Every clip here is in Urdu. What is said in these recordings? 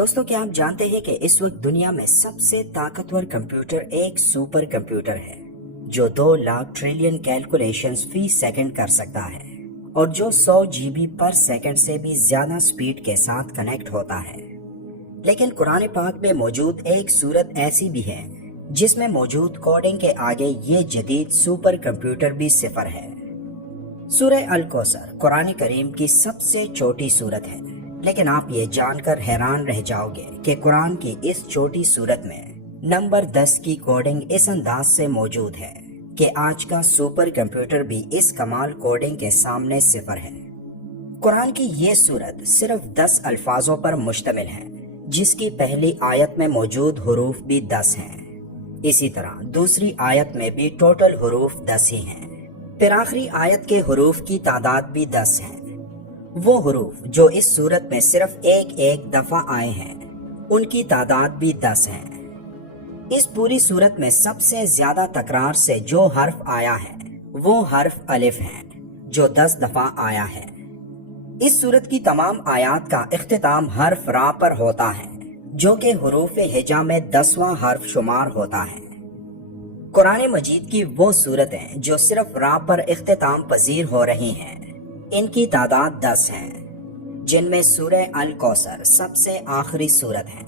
دوستوں کیا آپ جانتے ہیں کہ اس وقت دنیا میں سب سے طاقتور کمپیوٹر ایک سپر کمپیوٹر ہے جو 2 لاکھ ٹریلین کیلکولیشنز فی سیکنڈ کر سکتا ہے اور جو 100 GB پر سیکنڈ سے بھی زیادہ سپیڈ کے ساتھ کنیکٹ ہوتا ہے۔ لیکن قرآن پاک میں موجود ایک صورت ایسی بھی ہے جس میں موجود کوڈنگ کے آگے یہ جدید سپر کمپیوٹر بھی صفر ہے۔ سورہ الکوثر قرآن کریم کی سب سے چھوٹی سورت ہے، لیکن آپ یہ جان کر حیران رہ جاؤ گے کہ قرآن کی اس چھوٹی سورت میں نمبر 10 کی کوڈنگ اس انداز سے موجود ہے کہ آج کا سپر کمپیوٹر بھی اس کمال کوڈنگ کے سامنے صفر ہے۔ قرآن کی یہ سورت صرف 10 الفاظوں پر مشتمل ہے، جس کی پہلی آیت میں موجود حروف بھی 10 ہیں۔ اسی طرح دوسری آیت میں بھی ٹوٹل حروف 10 ہی ہیں، پھر آخری آیت کے حروف کی تعداد بھی 10 ہیں۔ وہ حروف جو اس صورت میں صرف ایک دفعہ آئے ہیں ان کی تعداد بھی 10 ہیں۔ اس پوری صورت میں سب سے زیادہ تکرار سے جو حرف آیا ہے وہ حرف الف ہے جو 10 دفعہ آیا ہے۔ اس صورت کی تمام آیات کا اختتام حرف را پر ہوتا ہے جو کہ حروف ہجا میں 10واں حرف شمار ہوتا ہے۔ قرآن مجید کی وہ صورتیں جو صرف را پر اختتام پذیر ہو رہی ہیں ان کی تعداد 10 ہیں، جن میں سورہ الکوثر سب سے آخری صورت ہے۔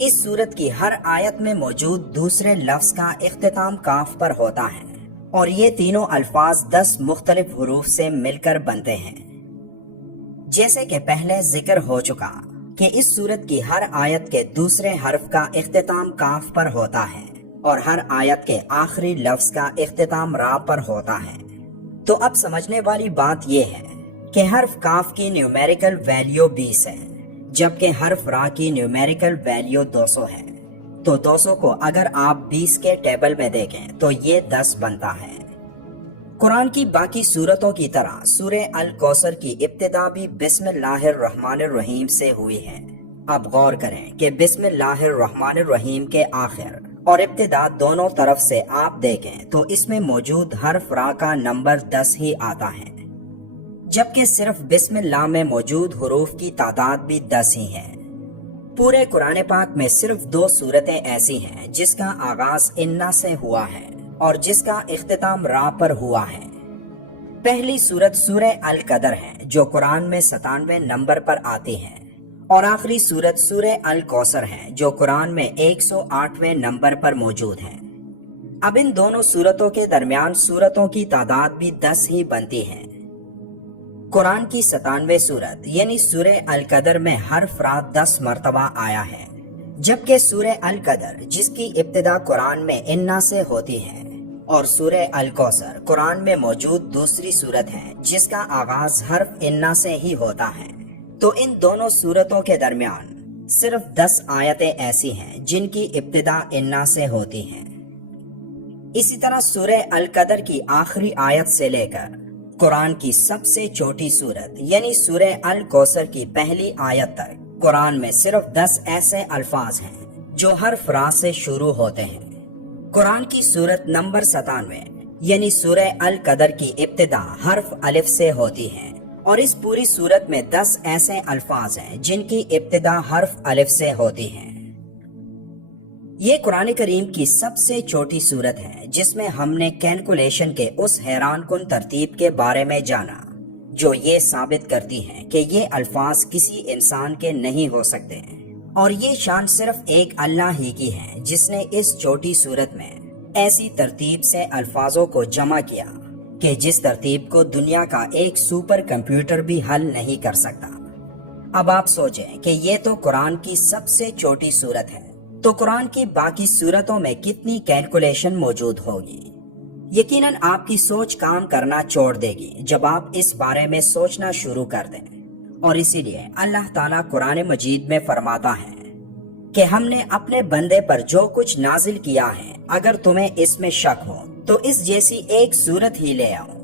اس صورت کی ہر آیت میں موجود دوسرے لفظ کا اختتام کاف پر ہوتا ہے اور یہ تینوں الفاظ 10 مختلف حروف سے مل کر بنتے ہیں۔ جیسے کہ پہلے ذکر ہو چکا کہ اس صورت کی ہر آیت کے دوسرے حرف کا اختتام کاف پر ہوتا ہے اور ہر آیت کے آخری لفظ کا اختتام را پر ہوتا ہے۔ تو اب سمجھنے والی بات یہ ہے کہ حرف کاف کی نیومیریکل ویلیو 20 ہے، جبکہ حرف را کی نیومیریکل ویلیو 200 ہے۔ تو 200 کو اگر آپ 20 کے ٹیبل میں دیکھیں تو یہ 10 بنتا ہے۔ قرآن کی باقی سورتوں کی طرح سورہ الکوثر کی ابتدا بھی بسم اللہ الرحمن الرحیم سے ہوئی ہے۔ اب غور کریں کہ بسم اللہ الرحمن الرحیم کے آخر اور ابتدا دونوں طرف سے آپ دیکھیں تو اس میں موجود حرف را کا نمبر 10 ہی آتا ہے، جبکہ صرف بسم اللہ میں موجود حروف کی تعداد بھی 10 ہی ہے۔ پورے قرآن پاک میں صرف 2 سورتیں ایسی ہیں جس کا آغاز انا سے ہوا ہے اور جس کا اختتام را پر ہوا ہے۔ پہلی سورت سورہ القدر ہے جو قرآن میں 97 نمبر پر آتی ہے، اور آخری سورت سورہ الکوثر ہے جو قرآن میں 108ویں نمبر پر موجود ہے۔ اب ان دونوں سورتوں کے درمیان سورتوں کی تعداد بھی 10 ہی بنتی ہے۔ قرآن کی 97ویں سورت یعنی سورہ القدر میں حرف را 10 مرتبہ آیا ہے، جبکہ سورہ القدر جس کی ابتدا قرآن میں انا سے ہوتی ہے اور سورہ الکوثر قرآن میں موجود دوسری سورت ہے جس کا آغاز حرف انا سے ہی ہوتا ہے۔ تو ان دونوں سورتوں کے درمیان صرف 10 آیتیں ایسی ہیں جن کی ابتدا انا سے ہوتی ہیں۔ اسی طرح سورہ القدر کی آخری آیت سے لے کر قرآن کی سب سے چھوٹی سورت یعنی سورہ الکوثر کی پہلی آیت تک قرآن میں صرف 10 ایسے الفاظ ہیں جو حرف را سے شروع ہوتے ہیں۔ قرآن کی سورت نمبر 97 یعنی سورہ القدر کی ابتدا حرف الف سے ہوتی ہے، اور اس پوری سورت میں 10 ایسے الفاظ ہیں جن کی ابتدا حرف الف سے ہوتی ہے۔ یہ قرآن کریم کی سب سے چھوٹی سورت ہے جس میں ہم نے کیلکولیشن کے اس حیران کن ترتیب کے بارے میں جانا جو یہ ثابت کرتی ہے کہ یہ الفاظ کسی انسان کے نہیں ہو سکتے، اور یہ شان صرف ایک اللہ ہی کی ہے جس نے اس چھوٹی سورت میں ایسی ترتیب سے الفاظوں کو جمع کیا کہ جس ترتیب کو دنیا کا ایک سپر کمپیوٹر بھی حل نہیں کر سکتا۔ اب آپ سوچیں کہ یہ تو قرآن کی سب سے چھوٹی سورت ہے، تو قرآن کی باقی سورتوں میں کتنی کیلکولیشن موجود ہوگی؟ یقیناً آپ کی سوچ کام کرنا چھوڑ دے گی جب آپ اس بارے میں سوچنا شروع کر دیں، اور اسی لیے اللہ تعالیٰ قرآن مجید میں فرماتا ہے کہ ہم نے اپنے بندے پر جو کچھ نازل کیا ہے اگر تمہیں اس میں شک ہو تو اس جیسی ایک صورت ہی لے آؤ۔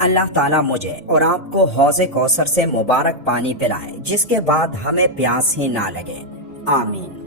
اللہ تعالیٰ مجھے اور آپ کو حوض کوثر سے مبارک پانی پلائے جس کے بعد ہمیں پیاس ہی نہ لگے، آمین۔